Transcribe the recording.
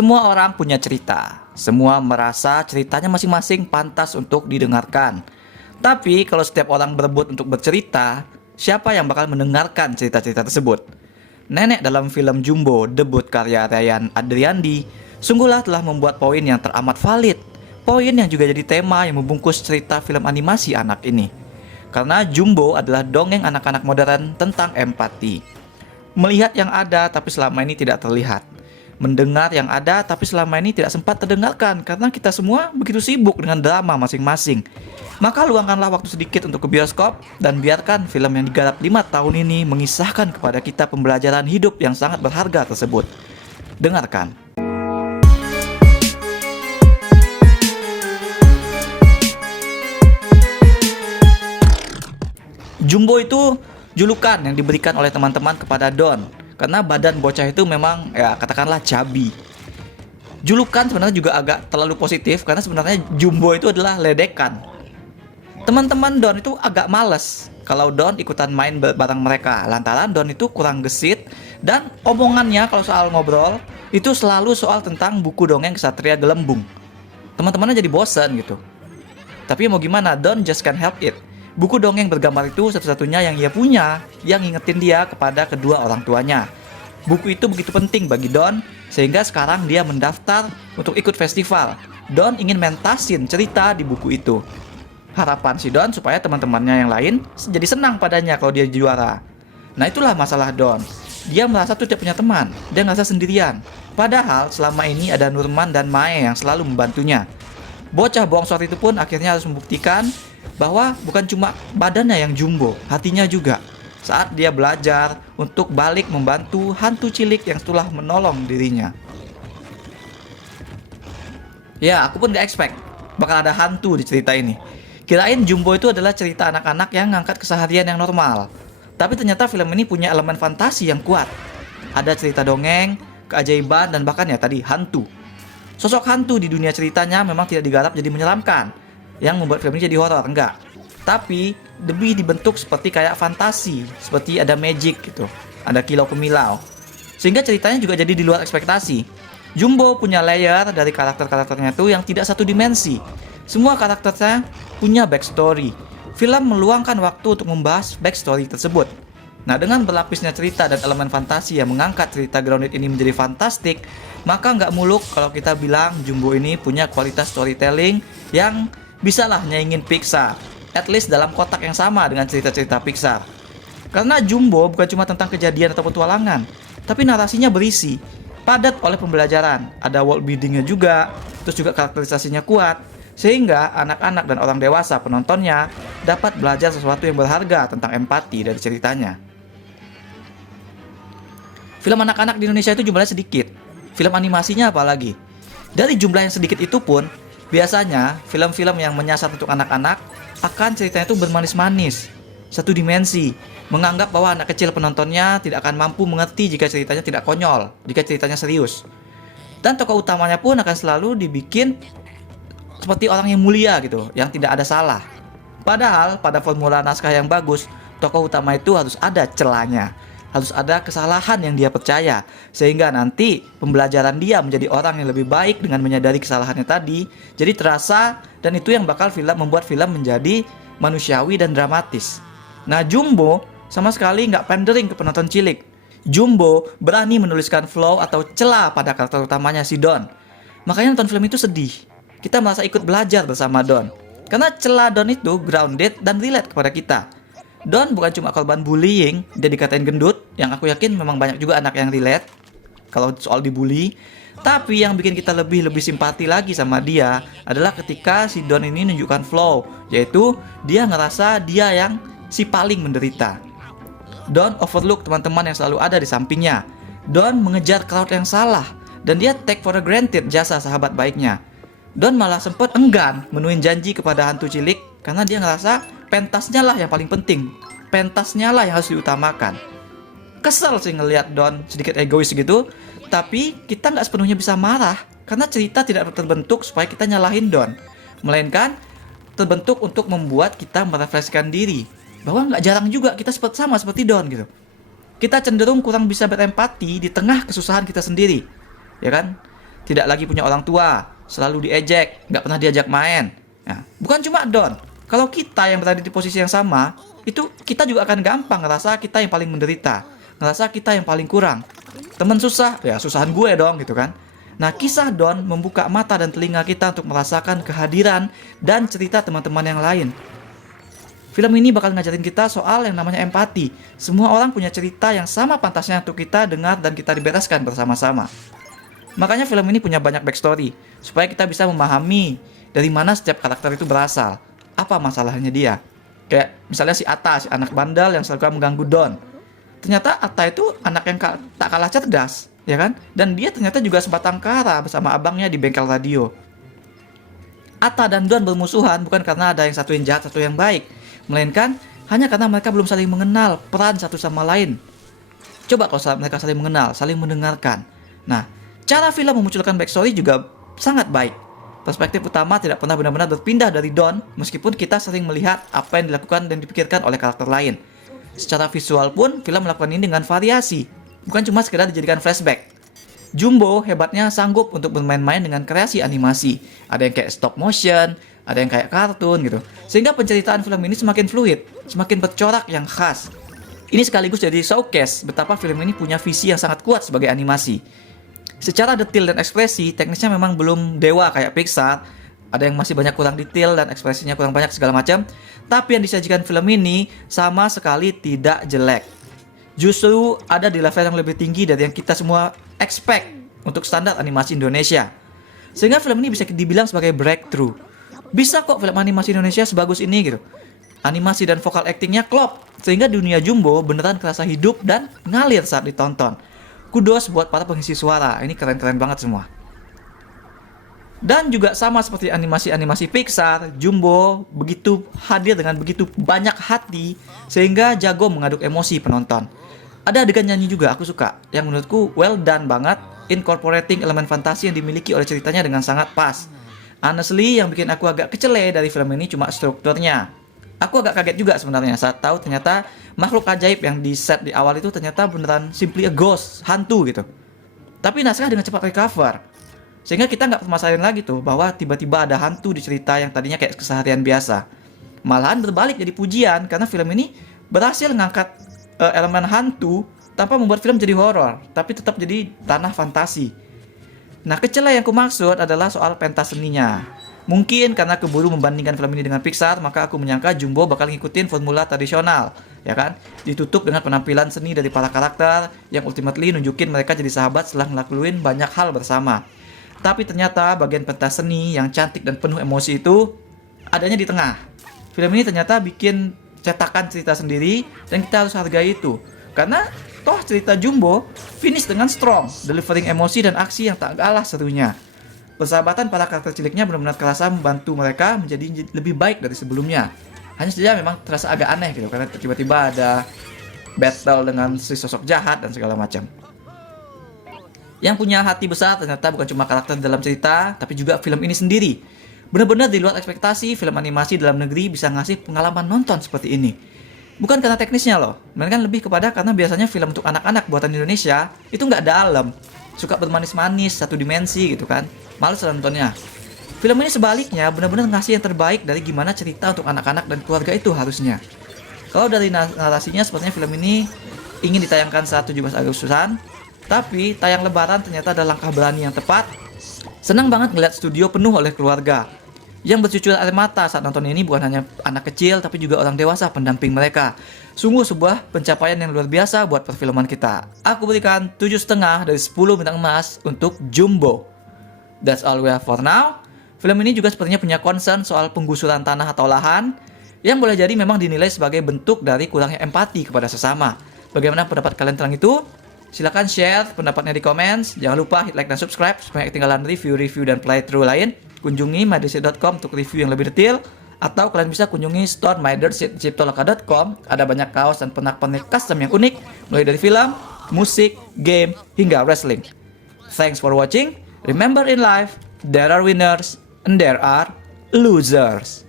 Semua orang punya cerita. Semua merasa ceritanya masing-masing pantas untuk didengarkan. Tapi kalau setiap orang berebut untuk bercerita, siapa yang bakal mendengarkan cerita-cerita tersebut? Nenek dalam film Jumbo, debut karya Ryan Adriandi, sungguhlah telah membuat poin yang teramat valid. Poin yang juga jadi tema yang membungkus cerita film animasi anak ini. Karena Jumbo adalah dongeng anak-anak modern tentang empati. Melihat yang ada tapi selama ini tidak terlihat. Mendengar yang ada tapi selama ini tidak sempat terdengarkan karena kita semua begitu sibuk dengan drama masing-masing. Maka luangkanlah waktu sedikit untuk ke bioskop dan biarkan film yang digarap 5 tahun ini mengisahkan kepada kita pembelajaran hidup yang sangat berharga tersebut. Dengarkan. Jumbo itu julukan yang diberikan oleh teman-teman kepada Don karena badan bocah itu memang ya katakanlah cabi. Julukan sebenarnya juga agak terlalu positif karena sebenarnya Jumbo itu adalah ledekan. Teman-teman Don itu agak males kalau Don ikutan main bareng mereka lantaran Don itu kurang gesit dan omongannya kalau soal ngobrol itu selalu soal tentang buku dongeng Ksatria Gelembung. Teman-temannya jadi bosan gitu. Tapi mau gimana, Don just can't help it. Buku dongeng bergambar itu satu-satunya yang ia punya, yang ngingetin dia kepada kedua orang tuanya. Buku itu begitu penting bagi Don, sehingga sekarang dia mendaftar untuk ikut festival. Don ingin mentasin cerita di buku itu. Harapan si Don supaya teman-temannya yang lain jadi senang padanya kalau dia juara. Nah itulah masalah Don. Dia merasa tuh tidak punya teman, dia ngerasa sendirian. Padahal selama ini ada Nurman dan Mae yang selalu membantunya. Bocah bongsor itu pun akhirnya harus membuktikan bahwa bukan cuma badannya yang jumbo, hatinya juga. Saat dia belajar untuk balik membantu hantu cilik yang telah menolong dirinya. Ya, aku pun gak expect bakal ada hantu di cerita ini. Kirain Jumbo itu adalah cerita anak-anak yang ngangkat keseharian yang normal. Tapi ternyata film ini punya elemen fantasi yang kuat. Ada cerita dongeng, keajaiban, dan bahkan ya tadi hantu. Sosok hantu di dunia ceritanya memang tidak digarap jadi menyeramkan, yang membuat film ini jadi horor, enggak. Tapi lebih dibentuk seperti kayak fantasi, seperti ada magic gitu, ada kilau kemilau. Sehingga ceritanya juga jadi di luar ekspektasi. Jumbo punya layer dari karakter-karakternya itu yang tidak satu dimensi. Semua karakternya punya backstory. Film meluangkan waktu untuk membahas backstory tersebut. Nah, dengan berlapisnya cerita dan elemen fantasi yang mengangkat cerita grounded ini menjadi fantastik, maka nggak muluk kalau kita bilang Jumbo ini punya kualitas storytelling yang bisalah nyaingin Pixar, at least dalam kotak yang sama dengan cerita-cerita Pixar. Karena Jumbo bukan cuma tentang kejadian atau petualangan, tapi narasinya berisi, padat oleh pembelajaran, ada world buildingnya juga, terus juga karakterisasinya kuat, sehingga anak-anak dan orang dewasa penontonnya dapat belajar sesuatu yang berharga tentang empati dari ceritanya. Film anak-anak di Indonesia itu jumlahnya sedikit, film animasinya apalagi. Dari jumlah yang sedikit itu pun, biasanya film-film yang menyasar untuk anak-anak akan ceritanya itu bermanis-manis, satu dimensi, menganggap bahwa anak kecil penontonnya tidak akan mampu mengerti jika ceritanya tidak konyol, jika ceritanya serius. Dan tokoh utamanya pun akan selalu dibikin seperti orang yang mulia gitu, yang tidak ada salah. Padahal pada formula naskah yang bagus, tokoh utama itu harus ada celahnya, harus ada kesalahan yang dia percaya, sehingga nanti pembelajaran dia menjadi orang yang lebih baik dengan menyadari kesalahannya tadi jadi terasa, dan itu yang bakal membuat film menjadi manusiawi dan dramatis. Nah, Jumbo sama sekali nggak pandering ke penonton cilik. Jumbo berani menuliskan flaw atau celah pada karakter utamanya si Don. Makanya nonton film itu sedih. Kita merasa ikut belajar bersama Don, karena celah Don itu grounded dan relate kepada kita. Don bukan cuma korban bullying, dia dikatain gendut, yang aku yakin memang banyak juga anak yang relate kalau soal dibully. Tapi yang bikin kita lebih simpati lagi sama dia adalah ketika si Don ini menunjukkan flow, yaitu dia ngerasa dia yang si paling menderita. Don overlook teman-teman yang selalu ada di sampingnya. Don mengejar crowd yang salah, dan dia take for granted jasa sahabat baiknya. Don malah sempat enggan menuhin janji kepada hantu cilik karena dia ngerasa pentasnya lah yang paling penting, pentasnya lah yang harus diutamakan. Kesel sih ngelihat Don sedikit egois gitu, tapi kita nggak sepenuhnya bisa marah karena cerita tidak terbentuk supaya kita nyalahin Don, melainkan terbentuk untuk membuat kita merefleksikan diri bahwa nggak jarang juga kita sama seperti Don gitu. Kita cenderung kurang bisa berempati di tengah kesusahan kita sendiri, ya kan? tidak lagi punya orang tua, selalu diejek, nggak pernah diajak main. Nah, bukan cuma Don. Kalau kita yang berada di posisi yang sama, itu kita juga akan gampang ngerasa kita yang paling menderita, ngerasa kita yang paling kurang. Temen susah, ya susahan gue dong gitu kan. Nah, kisah Don membuka mata dan telinga kita untuk merasakan kehadiran dan cerita teman-teman yang lain. Film ini bakal ngajarin kita soal yang namanya empati. Semua orang punya cerita yang sama pantasnya untuk kita dengar dan kita dibereskan bersama-sama. Makanya film ini punya banyak backstory, supaya kita bisa memahami dari mana setiap karakter itu berasal, apa masalahnya dia. Kayak misalnya si Atta, si anak bandel yang selalu mengganggu Don. Ternyata Atta itu anak yang tak kalah cerdas, ya kan? Dan dia ternyata juga sebatang kara bersama abangnya di bengkel radio. Atta dan Don bermusuhan bukan karena ada yang satu yang jahat, satu yang baik, melainkan hanya karena mereka belum saling mengenal peran satu sama lain. Coba kalau mereka saling mengenal, saling mendengarkan. Nah, cara film memunculkan backstory juga sangat baik. Perspektif utama tidak pernah benar-benar berpindah dari Don, meskipun kita sering melihat apa yang dilakukan dan dipikirkan oleh karakter lain. Secara visual pun, film melakukan ini dengan variasi, bukan cuma sekedar dijadikan flashback. Jumbo hebatnya sanggup untuk bermain-main dengan kreasi animasi. Ada yang kayak stop motion, ada yang kayak kartun gitu. Sehingga penceritaan film ini semakin fluid, semakin bercorak yang khas. Ini sekaligus jadi showcase betapa film ini punya visi yang sangat kuat sebagai animasi. Secara detail dan ekspresi, teknisnya memang belum dewa kayak Pixar. Ada yang masih banyak kurang detail dan ekspresinya kurang banyak segala macam. Tapi yang disajikan film ini sama sekali tidak jelek. Justru ada di level yang lebih tinggi dari yang kita semua expect untuk standar animasi Indonesia. Sehingga film ini bisa dibilang sebagai breakthrough. Bisa kok film animasi Indonesia sebagus ini gitu. Animasi dan vokal actingnya klop, sehingga dunia Jumbo beneran kerasa hidup dan ngalir saat ditonton. Kudos buat para pengisi suara, ini keren-keren banget semua. Dan juga sama seperti animasi-animasi Pixar, Jumbo begitu hadir dengan begitu banyak hati, sehingga jago mengaduk emosi penonton. Ada adegan nyanyi juga aku suka, yang menurutku well done banget, incorporating elemen fantasi yang dimiliki oleh ceritanya dengan sangat pas. Honestly, yang bikin aku agak kecele dari film ini cuma strukturnya. Aku agak kaget juga sebenarnya saat tahu ternyata makhluk ajaib yang di set di awal itu ternyata beneran simply a ghost, hantu gitu. Tapi naskah dengan cepat recover. Sehingga kita nggak permasalahin lagi tuh bahwa tiba-tiba ada hantu di cerita yang tadinya kayak keseharian biasa. Malahan berbalik jadi pujian karena film ini berhasil ngangkat elemen hantu tanpa membuat film jadi horor, tapi tetap jadi tanah fantasi. Nah, kecele yang aku maksud adalah soal pentas seninya. Mungkin karena keburu membandingkan film ini dengan Pixar, maka aku menyangka Jumbo bakal ngikutin formula tradisional, ya kan? Ditutup dengan penampilan seni dari para karakter yang ultimately nunjukin mereka jadi sahabat setelah ngelakuin banyak hal bersama. Tapi ternyata bagian pentas seni yang cantik dan penuh emosi itu adanya di tengah. Film ini ternyata bikin cetakan cerita sendiri dan kita harus hargai itu. Karena toh cerita Jumbo finish dengan strong, delivering emosi dan aksi yang tak kalah serunya. Persahabatan para karakter ciliknya benar-benar kerasa membantu mereka menjadi lebih baik dari sebelumnya. Hanya saja memang terasa agak aneh gitu, karena tiba-tiba ada battle dengan si sosok jahat dan segala macam. Yang punya hati besar ternyata bukan cuma karakter dalam cerita, tapi juga film ini sendiri. Benar-benar di luar ekspektasi, film animasi dalam negeri bisa ngasih pengalaman nonton seperti ini. Bukan karena teknisnya loh, melainkan lebih kepada karena biasanya film untuk anak-anak buatan Indonesia itu nggak dalam. Suka bermanis-manis, satu dimensi gitu kan. Males nontonnya. Film ini sebaliknya benar-benar ngasih yang terbaik dari gimana cerita untuk anak-anak dan keluarga itu harusnya. Kalau dari narasinya sepertinya film ini ingin ditayangkan saat 17 Agustusan, tapi tayang lebaran ternyata ada langkah berani yang tepat. Senang banget ngeliat studio penuh oleh keluarga. Yang bercucur air mata saat nonton ini bukan hanya anak kecil, tapi juga orang dewasa pendamping mereka. Sungguh sebuah pencapaian yang luar biasa buat perfilman kita. Aku berikan 7,5 dari 10 bintang emas untuk Jumbo. That's all we have for now. Film ini juga sepertinya punya concern soal penggusuran tanah atau lahan, yang boleh jadi memang dinilai sebagai bentuk dari kurangnya empati kepada sesama. Bagaimana pendapat kalian tentang itu? Silahkan share pendapatnya di komen. Jangan lupa hit like dan subscribe supaya ketinggalan review-review dan playthrough lain. Kunjungi mydersit.com untuk review yang lebih detail. Atau kalian bisa kunjungi store mydersit.ciptoloka.com. Ada banyak kaos dan pernak-pernik custom yang unik, mulai dari film, musik, game, hingga wrestling. Thanks for watching. Remember in life, there are winners and there are losers.